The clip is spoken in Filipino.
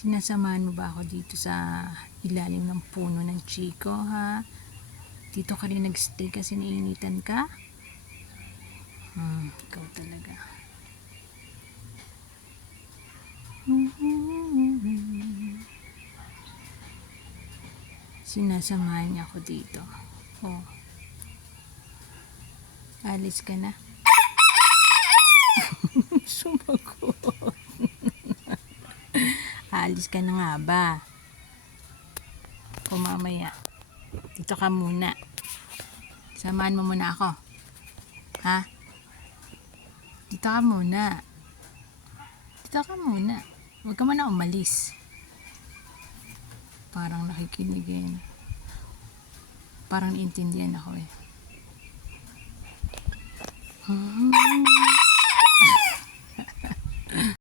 Sinasamahan mo ba ako dito sa ilalim ng puno ng chiko, ha? Dito ka rin nagstay kasi nainitan ka? Ikaw talaga. Sinasamahan niya ako dito. Oh. Alis ka na. Sumagot. Alis ka na nga ba? O mamaya. Dito ka muna. Samahan mo muna ako. Ha? Dito ka muna. Dito ka muna. Huwag ka muna umalis. Parang nakikinig eh. Parang naiintindihan ako eh.